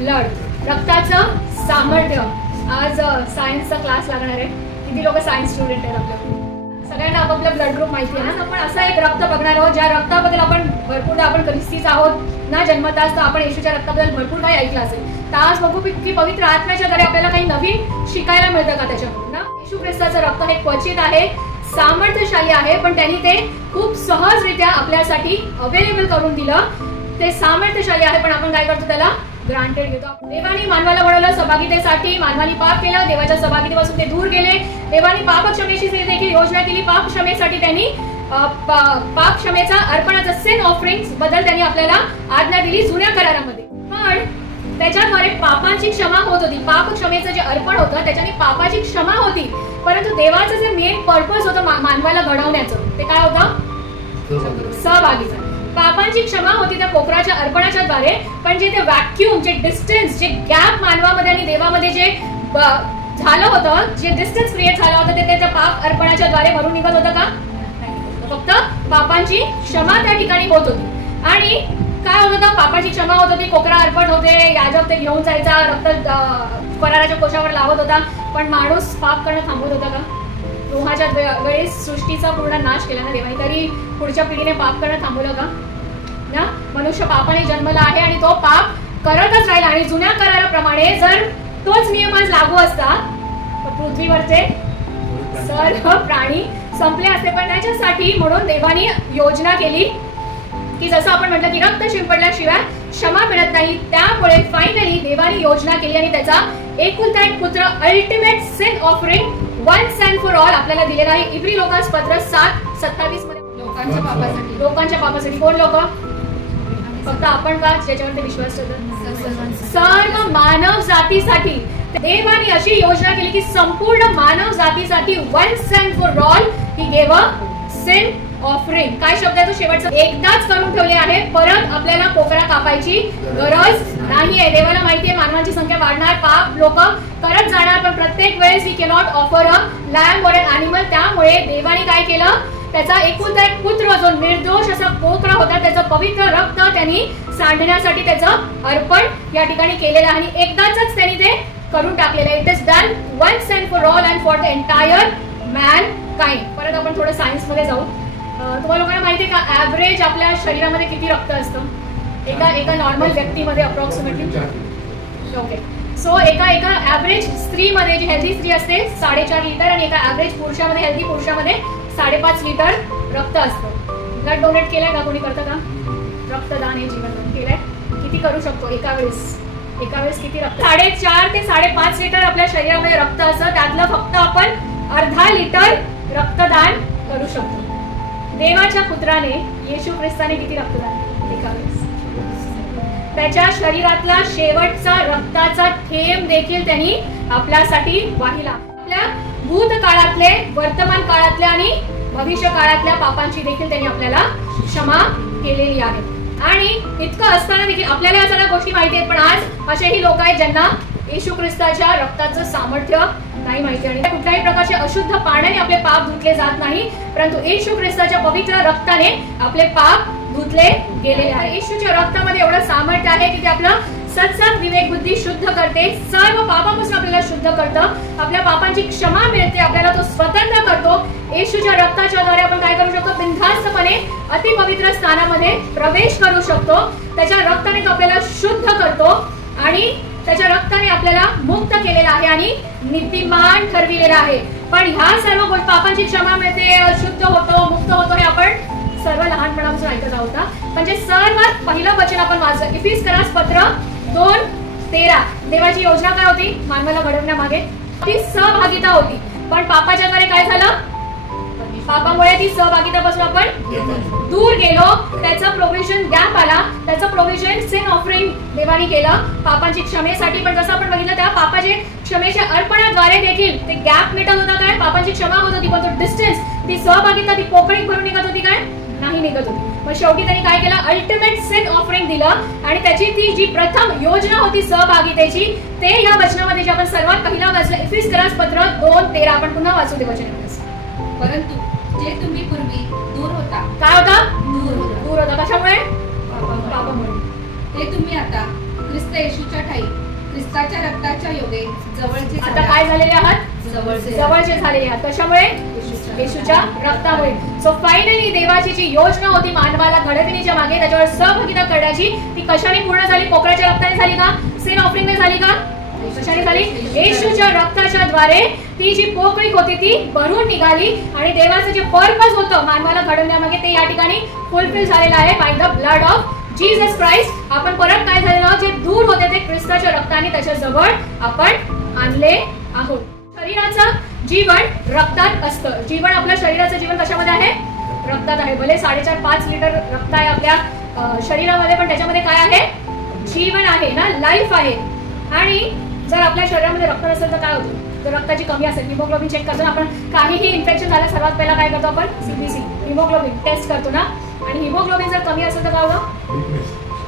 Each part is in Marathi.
ब्लड, रक्ताचं सामर्थ्य. आज सायन्सचा क्लास लागणार आहे. किती लोक सायन्स स्टुडंट आहेत आपल्याकडे? सगळ्यांना आपापलं ब्लड ग्रुप माहिती आहे ना. आपण असं एक रक्त बघणार आहोत ज्या रक्ताबद्दल आपण भरपूरदा आपण ख्रिस्तीच आहोत ना जन्मताच, तर आपण येशूच्या रक्ताबद्दल भरपूर काही ऐकलं असेल. तर आज बघू की पवित्र आत्म्याच्या द्वारे आपल्याला काही नवीन शिकायला मिळतं का त्याच्यामधून ना. येशू ख्रिस्ताचं रक्त हे क्वचित आहे, सामर्थ्यशाली आहे, पण त्यांनी ते खूप सहजरित्या आपल्यासाठी अवेलेबल करून दिलं. ते सामर्थ्यशाली आहे, पण आपण काय करतो त्याला ग्रांटेड घेतो. देवाने मानवाला बनवलं सहभागितेसाठी. मानवाने पाप केलं, देवाच्या सहभागितेपासून ते दूर गेले. देवाने पापक्षमेची देखील योजना केली. पापक्षमेसाठी त्यांनी पापक्षमेचा अर्पणाचा सिन ऑफरिंग्स बद्दल त्यांनी आपल्याला आज्ञा दिली जुन्या करारामध्ये. पण त्याच्याद्वारे पापांची क्षमा होत होती. पापक्षमेचं जे अर्पण होतं त्याच्याने पापाची क्षमा होती, परंतु देवाचं जे मेन पर्पज होतं मानवाला घडवण्याचं ते काय होतं? सहभागीचा. पापांची क्षमा होती त्या कोकराच्या अर्पणाच्या द्वारे, पण जे ते व्हॅक्यूम, जे डिस्टन्स, जे गॅप मानवामध्ये आणि देवामध्ये जे झालं होतं, जे डिस्टन्स क्रिएट झालं होतं ते त्या पाप अर्पणाच्या द्वारे भरून निघत होतं का? फक्त पापांची क्षमा त्या ठिकाणी होत होती. आणि काय होत होतं? पापाची क्षमा होत होती, कोकरा अर्पण होते, याजक ते घेऊन जायचा, रक्त फराळाच्या कोशावर लावत होता, पण माणूस पाप करणं थांबवत होता का? नोहाच्या वेळेस सृष्टीचा पूर्ण नाश केला ना देवाने, तरी पुढच्या पिढीने पाप करणं थांबवलं का? ना. मनुष्य पापाने जन्मला आहे आणि तो पाप करतच राहिला. आणि जुन्या कराराप्रमाणे जर तोच नियम आज लागू असता तर पृथ्वीवरचे सर्व प्राणी संपले असते. पण त्याच्यासाठी म्हणून देवाने योजना केली की जसं आपण म्हटलं की रक्त शिंपडल्याशिवाय क्षमा मिळत नाही, त्यामुळे फायनली देवाने योजना केली आणि त्याचा एकुलता एक पुत्र ultimate sin offering once and for all आपल्याला दिलेला आहे. इब्री लोकांस पत्र 7:27 मध्ये लोकांच्या पापासाठी. कोण लोक? फक्त आपण का ज्याच्यावर ते विश्वास ठेवतात? सर्व मानव जातीसाठी देवाने अशी योजना केली की संपूर्ण मानव जातीसाठी once and for all he gave a sin offering. काय शब्द आहे तो शेवटचा? एकदाच करून ठेवले आहे, परत आपल्याला कोकरा कापायची गरज नाहीये. देवाला माहितीये मानवाची संख्या वाढणार, पाप लोक करत जाणार, पण प्रत्येक वेळेस he cannot offer a lamb or an animal. त्यामुळे देवाने काय केलं? त्याचा एकुलता एक पुत्र जो निर्दोष असा कोकरा होता त्याचं पवित्र रक्त त्यांनी सांडण्यासाठी त्याचं अर्पण या ठिकाणी केलेलं आहे. आणि एकदाच त्यांनी ते करून टाकलेलं आहे. It is done once and for all and for the entire mankind. परत आपण थोडं सायन्स मध्ये जाऊ. तुम्हाला लोकांना माहिती आहे का ऍव्हरेज आपल्या शरीरामध्ये किती रक्त असतं एका नॉर्मल व्यक्तीमध्ये? अप्रॉक्सिमेटली. ओके. सो एका ऍव्हरेज स्त्रीमध्ये, जी हेल्दी स्त्री असते, 4.5 लिटर, आणि एका ऍव्हरेज पुरुषामध्ये, हेल्दी पुरुषामध्ये 5.5 लिटर रक्त असतं. ब्लड डोनेट केलंय का? कोणी करतं का? रक्तदान हे जीवनदान केलंय. किती करू शकतो एका वेळेस किती रक्त? 4.5 ते 5.5 लिटर आपल्या शरीरामध्ये रक्त असतं. त्यातलं फक्त आपण अर्धा लिटर रक्तदान करू शकतो. देवाच्या पुत्राने येशू ख्रिस्ताने किती रक्तदान केलं एका वेळेस? त्याच्या शरीरातला शेवटचा रक्ताचा थेंब देखील त्यांनी आपल्यासाठी वाहिला. आपल्या भूतकाळातले, वर्तमान काळातल्या आणि भविष्य काळातल्या पापांची देखील त्यांनी आपल्याला क्षमा केलेली आहे. आणि इतकं असताना देखील आपल्याला या सगळ्या गोष्टी माहिती आहेत, पण आज असेही लोक आहेत ज्यांना येशू ख्रिस्ताच्या रक्ताचं सामर्थ्य नाही माहिती. आणि कुठल्याही प्रकारचे अशुद्ध पाण्याने आपले पाप धुतले जात नाही, परंतु येशू ख्रिस्ताच्या पवित्र रक्ताने आपले पाप धुतले गेलेले आहे. येशूच्या रक्तामध्ये एवढं सामर्थ्य आहे की ते आपलं सत्संग विवेक बुद्धी शुद्ध करते, सर्व पापापासून आपल्याला शुद्ध करतं, आपल्या पापांची क्षमा मिळते, आपल्याला तो स्वतंत्र करतो. येशूच्या रक्ताच्या द्वारे आपण काय करू शकतो? बिनधास्तपणे अतिपवित्र स्थानामध्ये प्रवेश करू शकतो. त्याच्या रक्ताने तो आपल्याला शुद्ध करतो आणि त्याच्या रक्ताने आपल्याला मुक्त केलेला आहे आणि नीतिमान ठरविलेला आहे. पण ह्या सर्व पापांची क्षमा मिळते, शुद्ध होतो, मुक्त होतो, हे आपण सर्व लहानपणापासून ऐकत आहोत. पण जे सर्वात पहिलं वचन आपण वाचलं इफिसकरास पत्र 2:13, देवाची योजना काय होती? मानवाला घडवण्यामागे ती सहभागिता होती. पण पापाच्या द्वारे काय झालं? पापामुळे ती सहभागितापासून आपण दूर गेलो. त्याचं प्रोव्हिजन गॅप आला. त्याचं प्रोव्हिजन सिन ऑफरिंग देवाने केलं पापांची क्षमेसाठी. पण जसं आपण बघितलं त्या पापाचे क्षमेच्या अर्पणाद्वारे देखील ते गॅप मिटत होता. काय? पापांची क्षमा होत होती, पण तो डिस्टन्स, ती सहभागिता, ती पोकळी भरून निघत होती काय? नाही निघत होती. मग शेवटी त्यांनी काय केलं? अल्टिमेट सिन ऑफरिंग दिलं. आणि त्याची ती जी प्रथम योजना होती सहभागितेची, ते या वचनामध्ये जे आपण सर्वात पहिला वाचलं इफिसकरास पत्र 2:13, आपण पुन्हा वाचू ते वचन. परंतु जे तुम्ही पूर्वी दूर होता. काय होता? दूर होता. कशामुळे? पापामुळे. ते तुम्ही आता ख्रिस्त येशूच्या ठाई ख्रिस्ताच्या रक्ताच्या योगे जवळचे आता काय झालेले आहात? जवळचे झालेले आहात. कशामुळे? येशूच्या रक्तामुळे. सो फायनली देवाची जी योजना होती मानवाला घडविण्याच्या मागे त्याच्यावर सहभागिता करण्याची, ती कशाने पूर्ण झाली? पोकळाच्या रक्ताने झाली का? सिन ऑफरिंगने झाली का? कशाने झाली? येशूच्या रक्ताच्या द्वारे ती जी पोकळी होती ती भरून निघाली आणि देवाचं जे पर्पज होतं मानवाला घडवण्यामागे ते या ठिकाणी फुलफिल झालेलं आहे by the blood of Jesus Christ. आपण परत काय झालेलं, जे दूर होते ते ख्रिस्ताच्या रक्ताने त्याच्या जवळ आपण आणले आहोत. शरीराचं जीवन रक्तात असतं. जीवन, आपल्या शरीराचं जीवन कशामध्ये आहे? रक्तात आहे. भले 4.5-5 लिटर रक्त आहे आपल्या शरीरामध्ये, पण त्याच्यामध्ये काय आहे? जीवन आहे ना, लाईफ आहे. आणि जर आपल्या शरीरामध्ये रक्त नसेल तर काय होतं? जर रक्ताची कमी असेल, हिमोग्लोबिन चेक करतो ना आपण, काहीही इन्फेक्शन झालं सर्वात पहिला काय करतो आपण? CBC हिमोग्लोबिन टेस्ट करतो ना. आणि हिमोग्लोबिन जर कमी असेल तर काय होतं?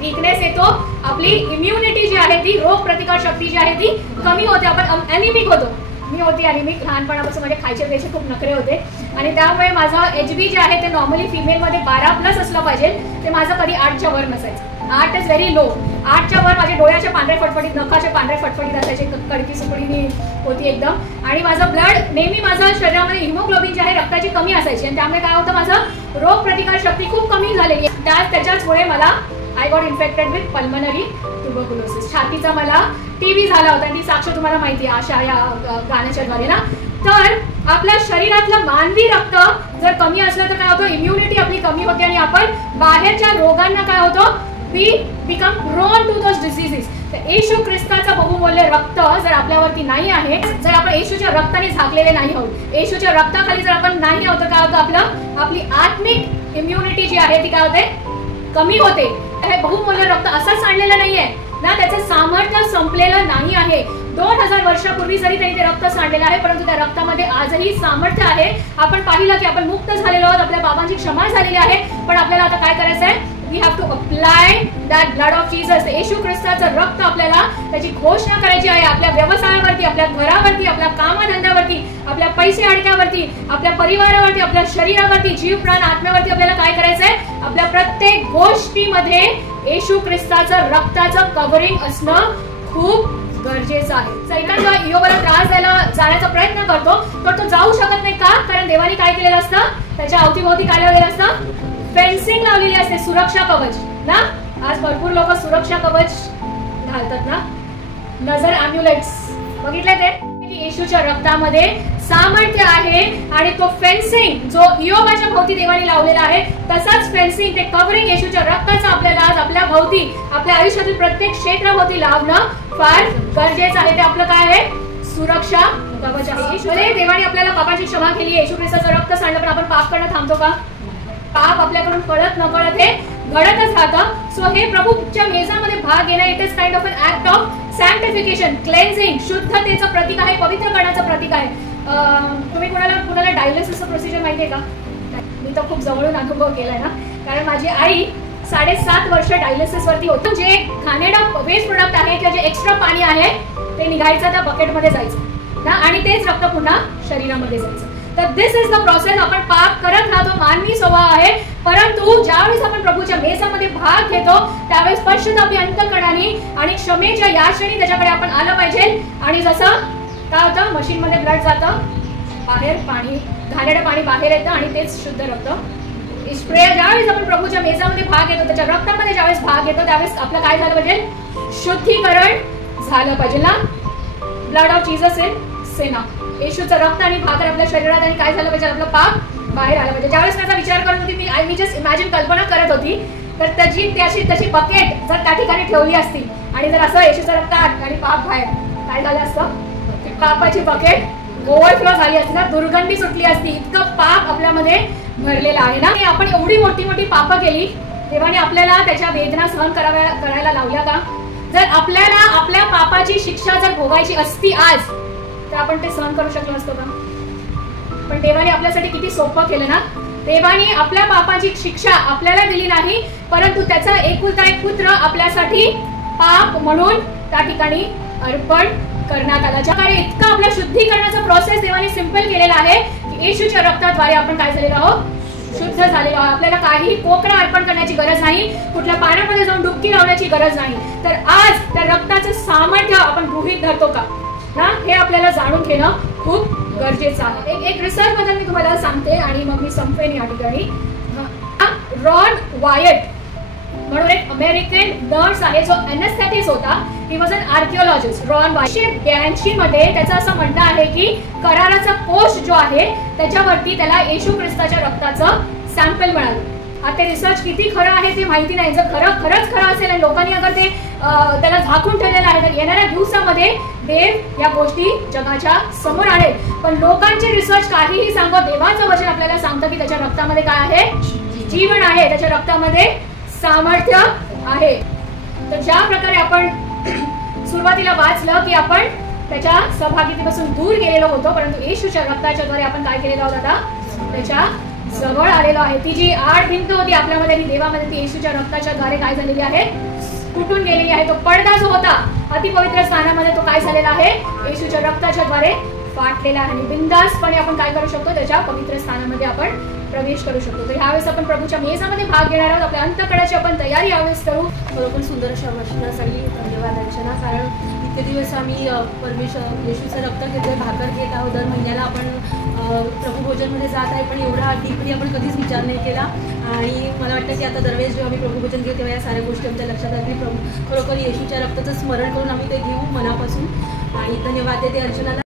वीकनेस येतो. आपली इम्युनिटी जी आहे ती, रोग प्रतिकार शक्ती जी आहे ती कमी होते. आपण अॅनिमिक होतो. मी होती अॅनिमिक लहानपणापासून. माझे खायचे पेशे खूप नखरे होते आणि त्यामुळे माझं HB जे आहे ते नॉर्मली फिमेलमध्ये 12+ असलं पाहिजे, ते माझं कधी 8च्या वर नसायचं. 8 इज व्हेरी लो. 8च्या वर माझे डोळ्याचे पांढरे फटफटीत, नखाचे पांढरे फटफटीत असायचे, कडकी सुकडी होती एकदम. आणि माझं ब्लड नेहमी, माझं शरीरामध्ये हिमोग्लोबिन जे आहे रक्ताची कमी असायची आणि त्यामुळे काय होतं, माझं रोग प्रतिकार शक्ती खूप कमी झालेली. त्याच्याचमुळे मला I got infected with pulmonary tuberculosis. छातीचा मला TB झाला होता. ती साक्ष तुम्हाला माहिती आहे आशा या गाण्याच्या द्वारे ना. तर आपल्या शरीरातलं मानवी रक्त जर कमी असलं तर काय होतं? इम्युनिटी आपली कमी होते आणि आपण बाहेरच्या रोगांना काय होतं? We become prone to those diseases. तर येशू ख्रिस्ताचं बहुमूल्य रक्त जर आपल्यावरती नाही आहे, जर आपण येशूच्या रक्ताने झाकलेले नाही आहोत, येशूच्या रक्ताखाली जर आपण नाही आहोत, तर काय होतं? आपली आत्मिक इम्युनिटी जी आहे ती काय होते? कमी होते. हे बहुमूल्य रक्त असंच सांडलेलं नाहीये ना, त्याचं सामर्थ्य संपलेलं नाही आहे. 2000 वर्षापूर्वी जरी त्यांनी ते रक्त सांडलेलं आहे, परंतु त्या रक्तामध्ये आजही सामर्थ्य आहे. आपण पाहिलं की आपण मुक्त झालेलो आहोत, आपल्या बाबांची क्षमा झालेली आहे. पण आपल्याला आता काय करायचं आहे? We have to apply that blood of Jesus. येशू ख्रिस्ताचं रक्त आपल्याला त्याची घोषणा करायची आहे. आपल्या व्यवसायावरती, आपल्या घरावरती, आपल्या कामधंद्यावरती, आपल्या पैसे अडक्यावरती, आपल्या परिवारावरती, आपल्या शरीरावरती, जीव प्राण आत्म्यावरती आपल्याला काय करायचंय? आपल्या प्रत्येक गोष्टीमध्ये येशू ख्रिस्ताचं रक्ताचं कव्हरिंग असणं खूप गरजेचं आहे. सैतान जेव्हा इयोबाला त्रास द्यायला जाण्याचा प्रयत्न करतो तर तो जाऊ शकत नाही. का? कारण देवाने काय केलेलं असतं? त्याच्या अवतीभोवती काय लावलेलं असतं? फेन्सिंग लावलेली असते, सुरक्षा कवच ना. आज भरपूर लोक सुरक्षा कवच घालतात ना, नजर अम्युलेट्स बघितले ते. येशूच्या रक्तामध्ये सामर्थ्य आहे आणि तो फेन्सिंग जो इयोबाच्या भोवती देवाने लावलेला आहे, तसाच फेन्सिंग, ते कव्हरिंग येशूच्या रक्ताचं आपल्याला आज आपल्या भोवती, आपल्या आयुष्यातील प्रत्येक क्षेत्राभोवती लावणं फार गरजेचं आहे. ते आपलं काय आहे? सुरक्षा कवच आहे. देवाने आपल्याला पापाची क्षमा केली, येशू ख्रिस्ताचं रक्त सांडलं, पण आपण पाप करणं थांबतो का? पाप आपल्याकडून कळत नकळत हे घडतच राहतं. सो हे प्रभूच्या मेजामध्ये भाग घेणं, it is kind of an act of sanctification, cleansing, शुद्धतेचं प्रतीक आहे, पवित्र करण्याचं प्रतीक आहे. तुम्ही कुणाला डायलिसिसचं प्रोसिजर माहिती आहे का? मी तर खूप जवळून अनुभव केलाय ना, कारण माझी आई 7.5 वर्ष डायलिसिस वरती होती. जे घाणेरडा वेस्ट प्रोडक्ट आहे किंवा जे एक्स्ट्रा पाणी आहे ते निघायचं त्या बकेटमध्ये जायचं ना, आणि तेच रक्त पुन्हा शरीरामध्ये जायचं. तर दिस इज द प्रोसेस. आपण पाप करत राहतो, मानवी स्वभाव आहे. परंतु ज्यावेळेस आपण प्रभूच्या मेसामध्ये भाग घेतो त्यावेळेस पश्चातापी अंतःकरणाने आणि क्षमेच्या या क्षणी त्याच्याकडे आपण आलं पाहिजे. आणि जसं काय होतं, मशीन मध्ये ब्लड जातं, बाहेर पाणी, घाणेरडं पाणी बाहेर येतं आणि तेच शुद्ध रक्त. ज्यावेळेस आपण प्रभूच्या मेसामध्ये भाग घेतो, त्याच्या रक्तामध्ये ज्यावेळेस भाग घेतो त्यावेळेस आपलं काय झालं पाहिजे? शुद्धीकरण झालं पाहिजे ना. ब्लड ऑफ जीसस इन सेना, येशूचं रक्त आणि भाकर आपल्या शरीरात, आणि काय झालं पाहिजे? आपलं पाप बाहेर आलं पाहिजे. ज्यावेळेस त्याचा विचार करत होती मी जस्ट इमॅजिन, कल्पना करत होती, तर तशी बकेट जर त्या ठिकाणी ठेवली असती आणि जर असं येशूचं रक्त आत आणि पाप बाहेर, काय झालं असतं? पापाची बकेट ओव्हरफ्लो झाली असती ना, दुर्गंधी सुटली असती. इतकं पाप आपल्यामध्ये भरलेलं आहे ना. आपण एवढी मोठी मोठी पापं केली, देवाने आपल्याला त्याच्या वेदना सहन करायला लावल्या का? जर आपल्याला आपल्या पापाची शिक्षा जर भोगायची असती आज, तर आपण ते सहन करू शकलो असतो का? पण देवाने आपल्यासाठी किती सोपं केलं ना. देवाने आपल्या पापाची शिक्षा आपल्याला दिली नाही, परंतु त्याचा एकुलता एक पुत्र आपल्यासाठी पाप म्हणून त्या ठिकाणी अर्पण करण्यात आला. ज्याकडे इतका आपल्या शुद्धीकरणाचा प्रोसेस देवाने सिंपल केलेला आहे की येशूच्या रक्ताद्वारे आपण काय झालेलो आहोत? शुद्ध झालेलो आहोत. आपल्याला काही कोकणा अर्पण करण्याची गरज नाही, कुठल्या पाण्यामध्ये जाऊन डुबकी लावण्याची गरज नाही. तर आज त्या रक्ताचं सामर्थ्य आपण गृहीत धरतो का ना, हे आपल्याला जाणून घेणं खूप गरजेचं आहे. एक रिसर्च बद्दल मी तुम्हाला सांगते आणि मग मी संपेन या ठिकाणी. रॉन वायट म्हणून एक अमेरिकन नर्स आहे जो एनेस्थेटिस्ट होता. He was an आर्किओलॉजिस्ट. रॉन वायट 1982 मध्ये त्याचं असं म्हणणं आहे की कराराचा कोश जो आहे त्याच्यावरती त्याला येशू ख्रिस्ताच्या रक्ताचं सॅम्पल मिळालं. आता ते रिसर्च किती खरं आहे ते माहिती नाही. जर खरंच खरं असेल आणि लोकांनी अगर ते त्याला झाकून ठेवलेलं आहे तर येणाऱ्या दिवसामध्ये देव या गोष्टी जगाच्या समोर आणेल. पण लोकांचे रिसर्च काहीही सांगो, देवाचं वचन आपल्याला सांगतं की त्याच्या रक्तामध्ये काय आहे, जीवन आहे, त्याच्या रक्तामध्ये सामर्थ्य आहे. तर ज्या प्रकारे आपण सुरुवातीला वाचलं की आपण त्याच्या सहभागितेपासून दूर गेलेलो होतो, परंतु येशूच्या रक्ताच्या द्वारे आपण काय केलेलं आहोत, आता त्याच्या जवळ आलेलो आहे. ती जी आड भिंत होती आपल्यामध्ये आणि देवामध्ये ती येशूच्या रक्ताच्या द्वारे काय झालेली आहे, तुटून गेलेली आहे. तो पडदा जो होता अतिपवित्र स्थानामध्ये तो काय झालेला आहे, येशूच्या रक्ताच्या द्वारे फाटलेला आहे. आणि बिनधास्तपणे आपण काय करू शकतो, त्याच्या पवित्र स्थानामध्ये आपण प्रवेश करू शकतो. तर ह्यावेळेस आपण प्रभूच्या मेजामध्ये भाग घेणार आहोत. आपल्या अंतकडाची आपण तयारी यावेळेस करू. बरोबर सुंदर अशा वचनासाठी धन्यवाद अर्चना. कारण इतके दिवस आम्ही येशूचं रक्त घेतोय, भाकर घेत आहोत, दर महिन्याला आपण प्रभुभोजनमध्ये जात आहे, पण एवढा डीपली आपण कधीच विचार नाही केला. आणि मला वाटतं की आता दरवेळेस जेव्हा आम्ही प्रभुभोजन घेऊ तेव्हा या साऱ्या गोष्टी आमच्या लक्षात आली. खरोखर येशूच्या रक्ताचं स्मरण करून आम्ही ते घेऊ मनापासून. आणि धन्यवाद देते अर्चनाला.